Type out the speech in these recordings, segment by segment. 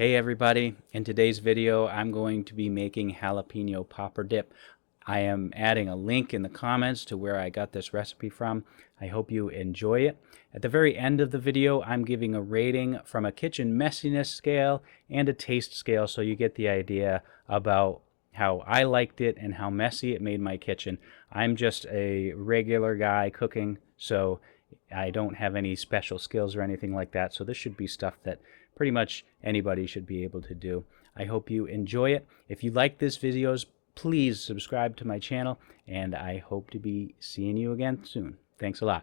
Hey everybody, in today's video I'm going to be making jalapeno popper dip. I am adding a link in the comments to where I got this recipe from. I hope you enjoy it. At the very end of the video I'm giving a rating from a kitchen messiness scale and a taste scale so you get the idea about how I liked it and how messy it made my kitchen. I'm just a regular guy cooking, so I don't have any special skills or anything like that, so this should be stuff that pretty much anybody should be able to do. I hope you enjoy it. If you like this videos, please subscribe to my channel, and I hope to be seeing you again soon. Thanks a lot.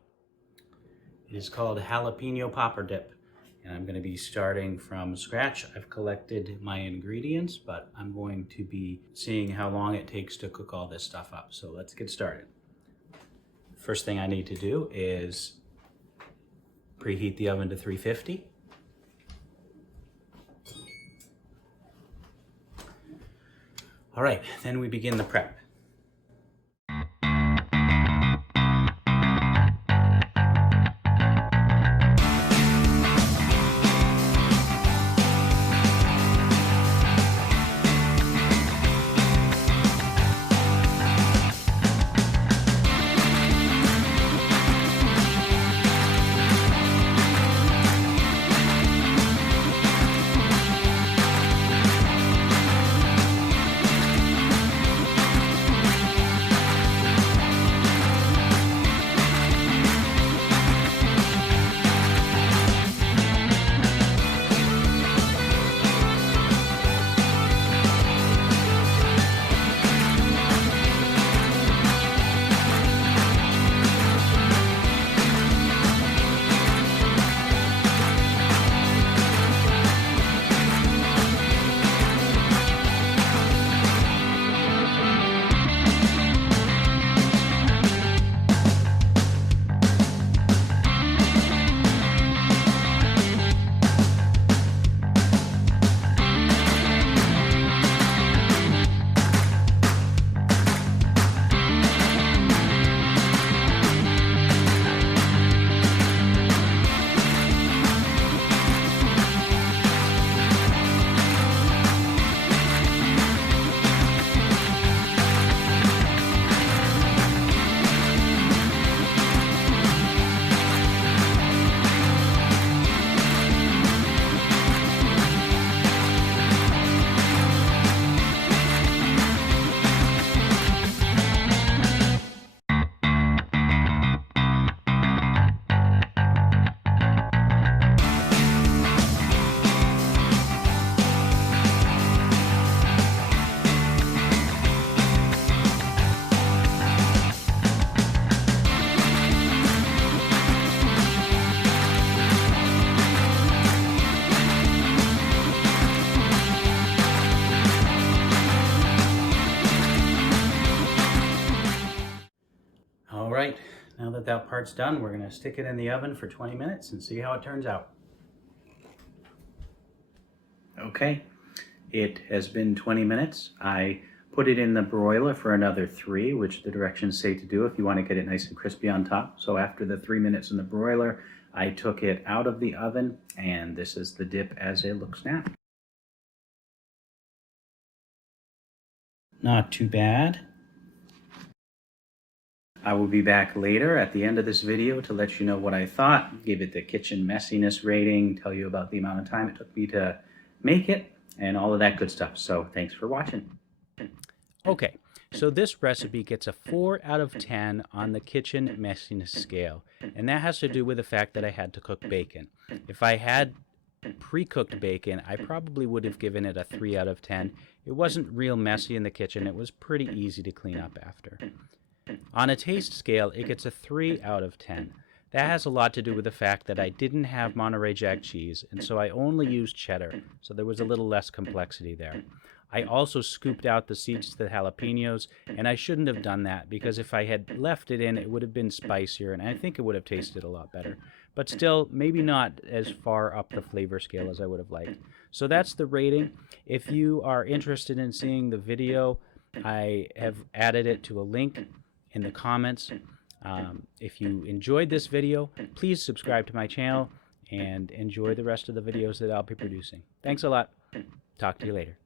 It is called jalapeno popper dip, and I'm going to be starting from scratch. I've collected my ingredients, but I'm going to be seeing how long it takes to cook all this stuff up. So let's get started. First thing I need to do is preheat the oven to 350. All right, then we begin the prep. All right, now that that part's done, we're gonna stick it in the oven for 20 minutes and see how it turns out. Okay, it has been 20 minutes. I put it in the broiler for another 3, which the directions say to do if you want to get it nice and crispy on top. So after the 3 minutes in the broiler, I took it out of the oven, and this is the dip as it looks now. Not too bad. I will be back later at the end of this video to let you know what I thought, give it the kitchen messiness rating, tell you about the amount of time it took me to make it, and all of that good stuff. So thanks for watching. Okay, so this recipe gets a 4 out of 10 on the kitchen messiness scale, and that has to do with the fact that I had to cook bacon. If I had pre-cooked bacon, I probably would have given it a 3 out of 10. It wasn't real messy in the kitchen. It was pretty easy to clean up after. On a taste scale, it gets a 3 out of 10. That has a lot to do with the fact that I didn't have Monterey Jack cheese, and so I only used cheddar, so there was a little less complexity there. I also scooped out the seeds to the jalapenos, and I shouldn't have done that because if I had left it in, it would have been spicier, and I think it would have tasted a lot better. But still, maybe not as far up the flavor scale as I would have liked. So that's the rating. If you are interested in seeing the video, I have added it to a link in the comments. If you enjoyed this video, please subscribe to my channel and enjoy the rest of the videos that I'll be producing. Thanks a lot. Talk to you later.